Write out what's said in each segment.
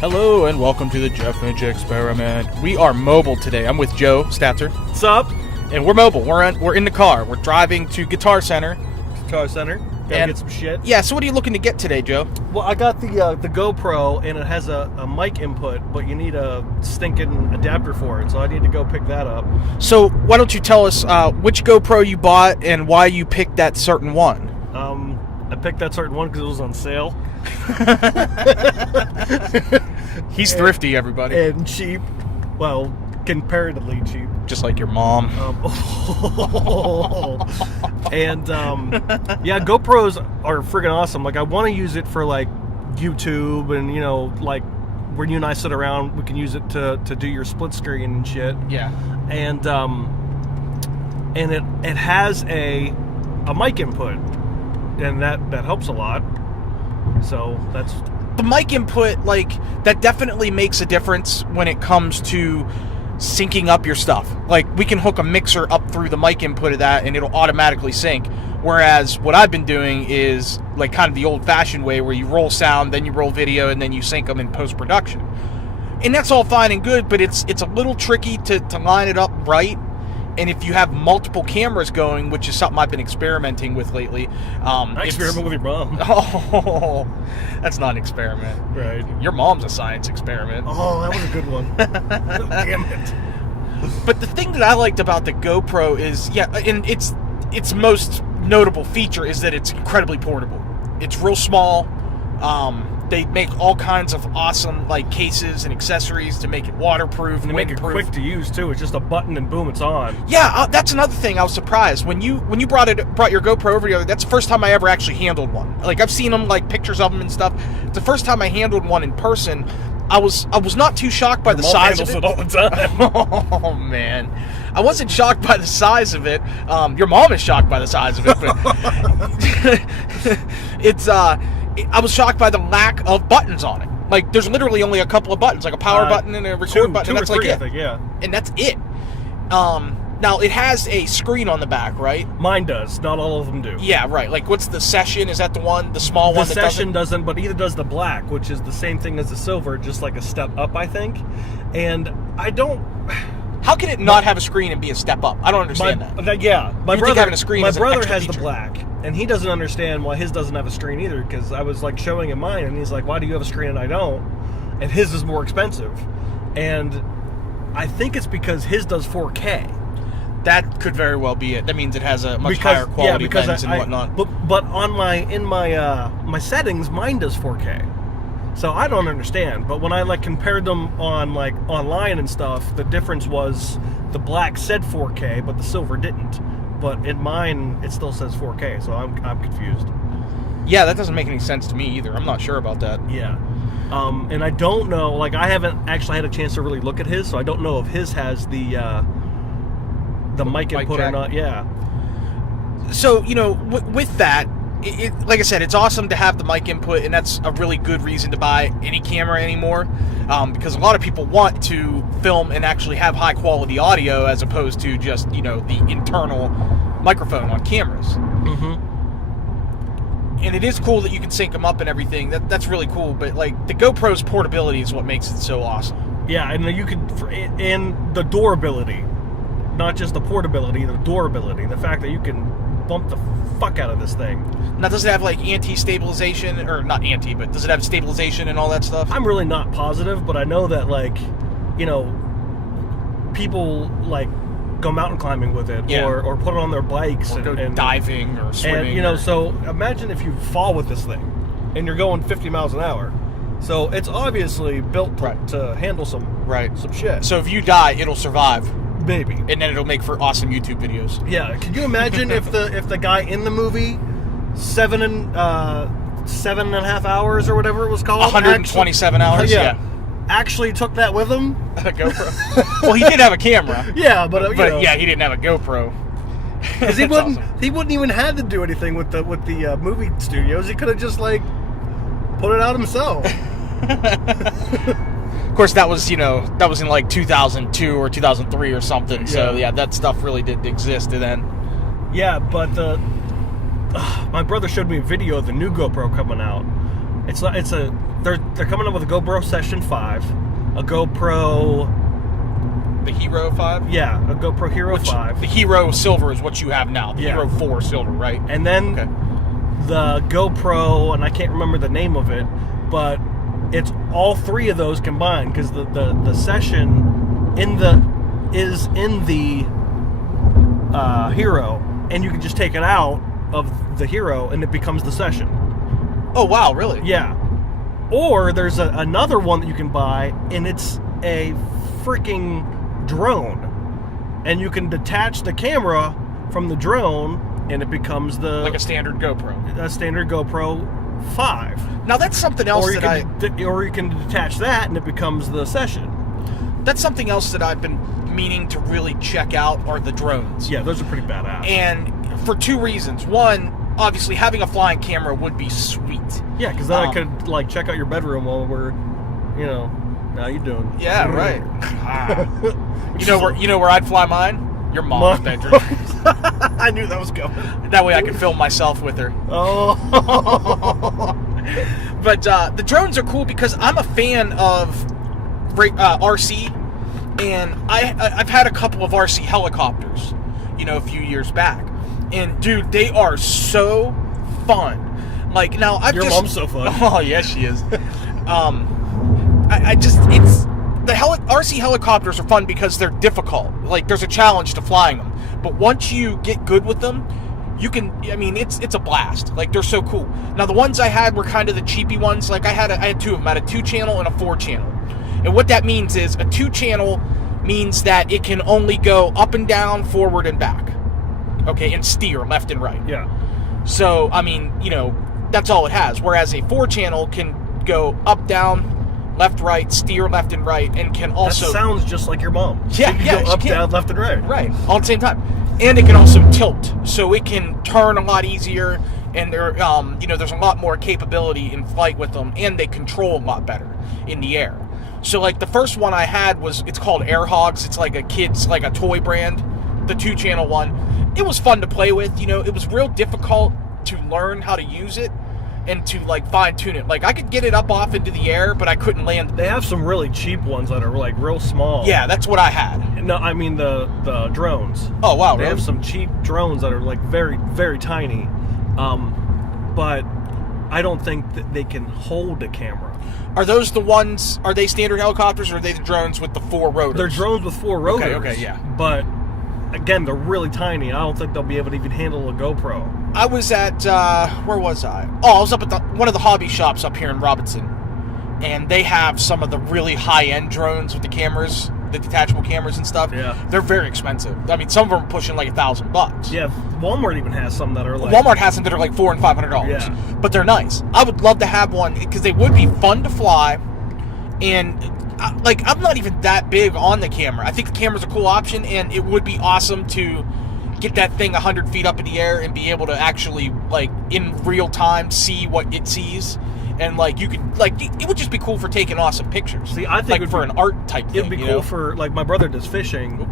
Hello and welcome to the Jeff Midge Experiment. We are mobile today. I'm with Joe Statzer. What's up? And we're mobile. We're in the car. We're driving to Guitar Center. Gotta get some shit. Yeah, so what are you looking to get today, Joe? Well, I got the GoPro, and it has a mic input, but you need a stinking adapter for it, so I need to go pick that up. So why don't you tell us which GoPro you bought and why you picked that certain one? I picked that certain one because it was on sale. He's thrifty, everybody. And cheap. Well, comparatively cheap. Just like your mom. Yeah, GoPros are friggin' awesome. Like, I want to use it for, like, YouTube and, you know, like, when you and I sit around, we can use it to do your split screen and shit. Yeah. And it has a mic input, and that helps a lot. So that's the mic input, like, that definitely makes a difference when it comes to syncing up your stuff. Like, we can hook a mixer up through the mic input of that and it'll automatically sync. Whereas what I've been doing is like kind of the old-fashioned way where you roll sound, then you roll video, and then you sync them in post-production. And that's all fine and good, but it's a little tricky to line it up right. And if you have multiple cameras going, which is something I've been experimenting with lately. I experiment with your mom. Oh, that's not an experiment. Right. Your mom's a science experiment. Oh, that was a good one. Damn it. But the thing that I liked about the GoPro is, yeah, and its most notable feature is that it's incredibly portable. It's real small. They make all kinds of awesome, like, cases and accessories to make it waterproof. And they make it quick to use too. It's just a button and boom, it's on. Yeah, that's another thing. I was surprised when you brought your GoPro over here. That's the first time I ever actually handled one. Like, I've seen them, like, pictures of them and stuff. It's the first time I handled one in person. I was not too shocked by the size of it. All the time. Oh man, I wasn't shocked by the size of it. Your mom is shocked by the size of it, but I was shocked by the lack of buttons on it. Like, there's literally only a couple of buttons, like a power button and a record button, and that's like it. I think, yeah. And that's it. Now, it has a screen on the back, right? Mine does. Not all of them do. Yeah, right. Like, what's the Session? Is that the one, the small one that doesn't? The Session doesn't, but either does the black, which is the same thing as the silver, just like a step up, I think. And I don't... How can it not have a screen and be a step up? I don't understand that. Yeah. My brother having a screen is an brother extra has feature. the black, and he doesn't understand why his doesn't have a screen either, because I was, like, showing him mine, and he's like, why do you have a screen and I don't? And his is more expensive. And I think it's because his does 4K. That could very well be it. That means it has a much higher quality lens and whatnot. But on my settings, mine does 4K. So I don't understand. But when I, like, compared them on, like, online and stuff, the difference was the black said 4K, but the silver didn't. But in mine, it still says 4K. So I'm confused. Yeah, that doesn't make any sense to me either. I'm not sure about that. Yeah. And I don't know. Like, I haven't actually had a chance to really look at his, so I don't know if his has the mic input or not. Yeah. So, you know, with that, it, like I said, it's awesome to have the mic input, and that's a really good reason to buy any camera anymore, because a lot of people want to film and actually have high quality audio as opposed to just, you know, the internal microphone on cameras. Mm-hmm. And it is cool that you can sync them up and everything. That's really cool, but, like, the GoPro's portability is what makes it so awesome. Yeah, and you can, and the durability. Not just the portability, the durability. The fact that you can bump the fuck out of this thing. Now, does it have, like, anti-stabilization, or not anti, but does it have stabilization and all that stuff? I'm really not positive, but I know that, like, you know, people, like, go mountain climbing with it, yeah. or put it on their bikes, or go diving or swimming. And, you know, so imagine if you fall with this thing, and you're going 50 miles an hour. So it's obviously built to handle some shit. So if you die, it'll survive. Maybe. And then it'll make for awesome YouTube videos. Yeah. Can you imagine if the guy in the movie, 7.5 hours or whatever it was called, 127 hours. Yeah. Actually took that with him. A GoPro. Well, he did have a camera. Yeah, but yeah, he didn't have a GoPro. Because he wouldn't even have to do anything with the movie studios. He could have just, like, put it out himself. Of course, that was in like 2002 or 2003 or something. Yeah. So yeah, that stuff really didn't exist then. Yeah, but my brother showed me a video of the new GoPro coming out. It's a they're coming up with a GoPro Session 5, a GoPro... The Hero 5? Yeah, a GoPro Hero 5. The Hero Silver is what you have now. The Yeah. Hero 4 Silver, right? And then the GoPro, and I can't remember the name of it, but it's all three of those combined, because the Session is in the Hero, and you can just take it out of the Hero and it becomes the Session. Oh, wow, really? Yeah. Or there's another one that you can buy, and it's a freaking drone, and you can detach the camera from the drone, and it becomes like a standard GoPro. A standard GoPro 5. Now that's something else Or you can detach that, and it becomes the Session. That's something else that I've been meaning to really check out are the drones. Yeah, those are pretty badass. And for two reasons. One, obviously having a flying camera would be sweet. Yeah, because then I could like check out your bedroom while we're, how you doing? Yeah, right. You know where I'd fly mine? Your mom's bedroom. I knew that was coming. That way I could film myself with her. Oh. But the drones are cool because I'm a fan of RC, and I've had a couple of RC helicopters, a few years back. And dude, they are so fun. Like now, Your mom's so fun. Oh yes, she is. RC helicopters are fun because they're difficult. Like there's a challenge to flying them. But once you get good with them, it's a blast. Like they're so cool. Now the ones I had were kind of the cheapy ones. Like I had two of them. I had a 2-channel and a 4-channel. And what that means is a 2-channel means that it can only go up and down, forward and back. Okay, and steer left and right. Yeah. So, that's all it has. Whereas a 4-channel can go up, down, left, right, steer left and right, and can also... That sounds just like your mom. Yeah, she can go up, down, left, and right. Right, all at the same time. And it can also tilt, so it can turn a lot easier, and there's a lot more capability in flight with them, and they control a lot better in the air. So, like, the first one I had it's called Air Hogs. It's like a toy brand, the 2-channel one. It was fun to play with, it was real difficult to learn how to use it and to fine tune it. Like I could get it up off into the air, but I couldn't land. They have some really cheap ones that are real small. Yeah, that's what I had. No, I mean the drones. Oh wow, they really? have some cheap drones that are very, very tiny, but I don't think that they can hold a camera. Are those the ones? Are they standard helicopters, or are they the drones with the 4 rotors? They're drones with 4 rotors. Okay, yeah. But again, they're really tiny. I don't think they'll be able to even handle a GoPro. I was at, where was I? Oh, I was up at one of the hobby shops up here in Robinson. And they have some of the really high-end drones with the cameras, the detachable cameras and stuff. Yeah. They're very expensive. I mean, some of them are pushing like $1,000. Yeah, Walmart even has some that are Walmart has some that are like $400 and $500. Yeah. But they're nice. I would love to have one because they would be fun to fly. And I'm not even that big on the camera. I think the camera's a cool option, and it would be awesome to get that thing 100 feet up in the air and be able to actually, in real time, see what it sees. And, you could, it would just be cool for taking awesome pictures. See, I think for an art type thing. It'd be cool for, my brother does fishing.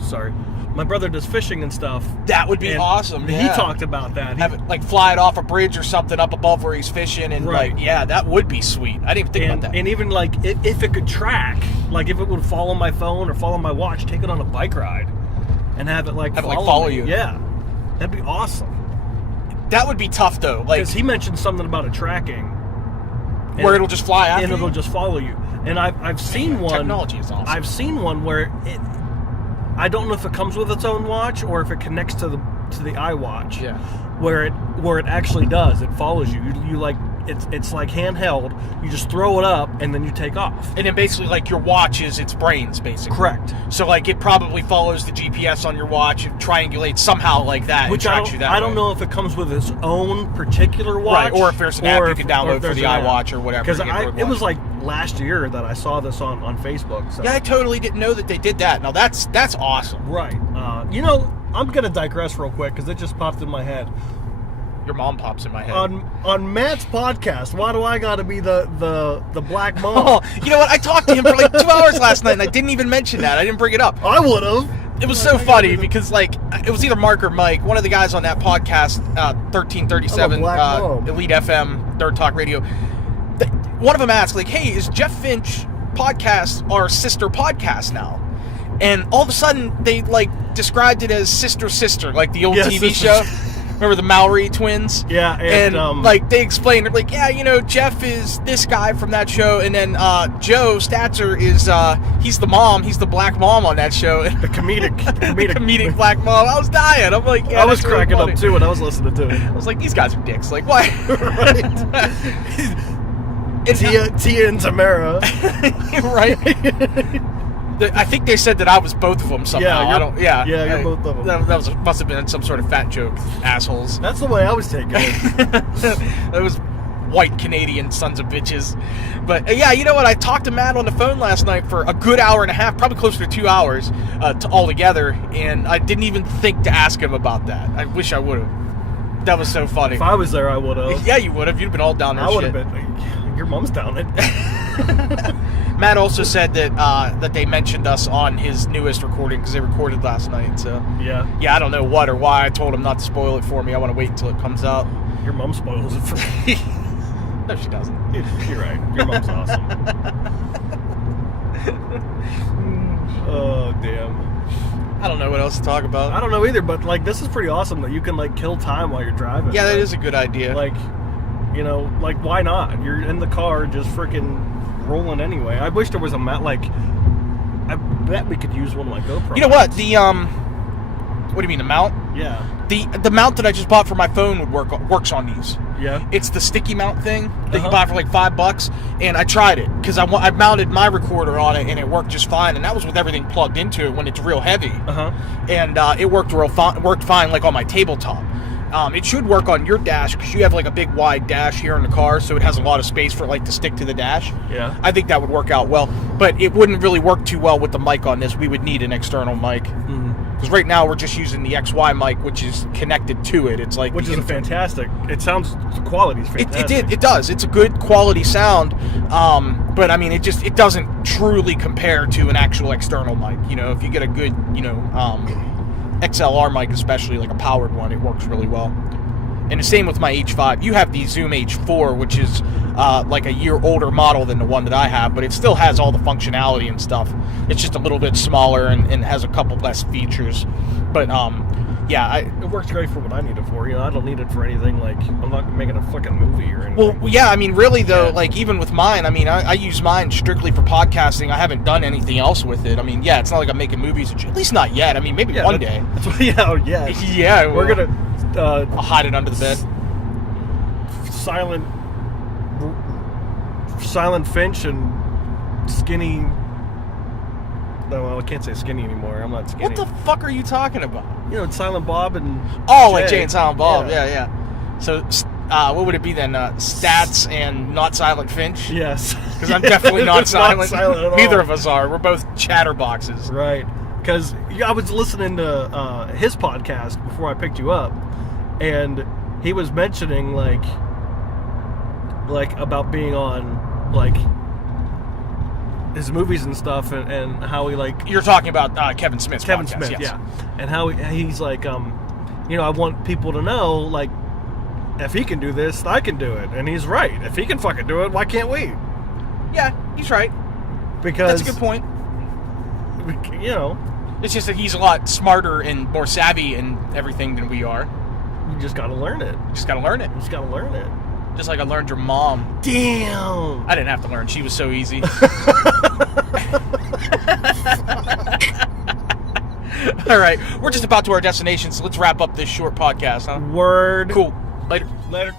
Sorry. My brother does fishing and stuff. That would be awesome. He talked about that. Have it fly it off a bridge or something up above where he's fishing, and that would be sweet. I didn't even think about that. And even if it could track, if it would follow my phone or follow my watch, take it on a bike ride, and have it follow you. Yeah, that'd be awesome. That would be tough though. Because he mentioned something about a tracking, where it'll just fly after and it'll just follow you. And I've seen one. Technology is awesome. I've seen one where I don't know if it comes with its own watch or if it connects to the iWatch. Yeah. Where it actually does. It follows you. It's like handheld. You just throw it up and then you take off. And then basically your watch is its brains basically. Correct. So it probably follows the GPS on your watch and triangulates somehow like that. Which and tracks you that I don't know if it comes with its own particular watch. Or if there's an app you can download for the iWatch or whatever. Because it was last year that I saw this on Facebook. So. Yeah, I totally didn't know that they did that. Now that's awesome. Right. I'm going to digress real quick because it just popped in my head. Your mom pops in my head. On Matt's podcast, why do I got to be the black mom? Oh, you know what? I talked to him for 2 hours last night, and I didn't even mention that. I didn't bring it up. I would have. It was so funny because it was either Mark or Mike, one of the guys on that podcast, 1337 Elite FM, Third Talk Radio. one of them asked, like, hey, is Jeff Finch podcast our sister podcast now? And all of a sudden, they, like, described it as sister, like the old TV show. Remember the Mallory twins? Yeah, and like, they explained, like, yeah, you know, Jeff is this guy from that show, and then Joe Statzer is, he's the mom, he's the black mom on that show. The comedic black mom. I was dying. I'm like, yeah, I was cracking up, too, when I was listening to it. I was like, these guys are dicks. Like, why? Right. Tia and Tamara. Right? I think they said that I was both of them somehow. Yeah, you're both of them. That must have been some sort of fat joke, assholes. That's the way I was taking it. Those white Canadian sons of bitches. But yeah, you know what? I talked to Matt on the phone last night for a good hour and a half, probably closer to 2 hours all together, and I didn't even think to ask him about that. I wish I would have. That was so funny. If I was there, I would have. Yeah, you would have. You'd have been all down there. I would have been. Your mom's down it. Matt also said that they mentioned us on his newest recording because they recorded last night. So yeah, I don't know what or why. I told him not to spoil it for me. I want to wait until it comes out. Your mom spoils it for me. No, she doesn't. You're right. Your mom's awesome. Oh damn. I don't know what else to talk about. I don't know either, but like this is pretty awesome that you can like kill time while you're driving. Yeah, right? that is a good idea. Like, you know, like why not? You're in the car just freaking rolling anyway. I wish there was a mount. Like, I bet we could use one like GoPro. You know what? The what do you mean, the mount? Yeah. The mount that I just bought for my phone works on these. Yeah. It's the sticky mount thing that you buy for like $5, and I tried it because I mounted my recorder on it and it worked just fine, and that was with everything plugged into it when it's real heavy. And it worked worked fine like on my tabletop. It should work on your dash because you have like a big wide dash here in the car, so it has a lot of space for it like to stick to the dash. Yeah. I think that would work out well, but it wouldn't really work too well with the mic on this. We would need an external mic. Because right now we're just using the XY mic, which is connected to it. It's like which is fantastic. It sounds the quality's fantastic. It does. It's a good quality sound. But I mean, it doesn't truly compare to an actual external mic. You know, if you get a good, you know, XLR mic, especially like a powered one, it works really well. And the same with my H5. You have the Zoom H4, which is like a year older model than the one that I have, but it still has all the functionality and stuff. It's just a little bit smaller and has a couple less features. But yeah, it works great for what I need it for. You know, I don't need it for anything like I'm not making a fucking movie or anything. Well, yeah, I mean, really though, like even with mine, I mean, I use mine strictly for podcasting. I haven't done anything else with it. I mean, yeah, it's not like I'm making movies, at least not yet. I mean, maybe one day. That's what, yeah. Yeah, we're gonna. I'll hide it under the bed. Silent Finch and Skinny. No, I can't say Skinny anymore. I'm not skinny. What the fuck are you talking about? You know, it's Silent Bob and like Jay and Silent Bob. Yeah. So, what would it be then? Stats and not Silent Finch? Yes. Because I'm definitely not silent. Not silent at all. Neither of us are. We're both chatterboxes. Right. Because I was listening to his podcast before I picked you up, and he was mentioning like about being on like his movies and stuff, and how he like. You're talking about Kevin Smith's podcast, Smith, yes. yeah, and how he's like, you know, I want people to know like if he can do this, I can do it, and he's right. If he can fucking do it, why can't we? Yeah, he's right. Because that's a good point. You know. It's just that he's a lot smarter and more savvy in everything than we are. You just gotta learn it. You just gotta learn it. Just like I learned your mom. Damn! I didn't have to learn. She was so easy. All right. We're just about to our destination, so let's wrap up this short podcast, huh? Word. Cool. Later. Later.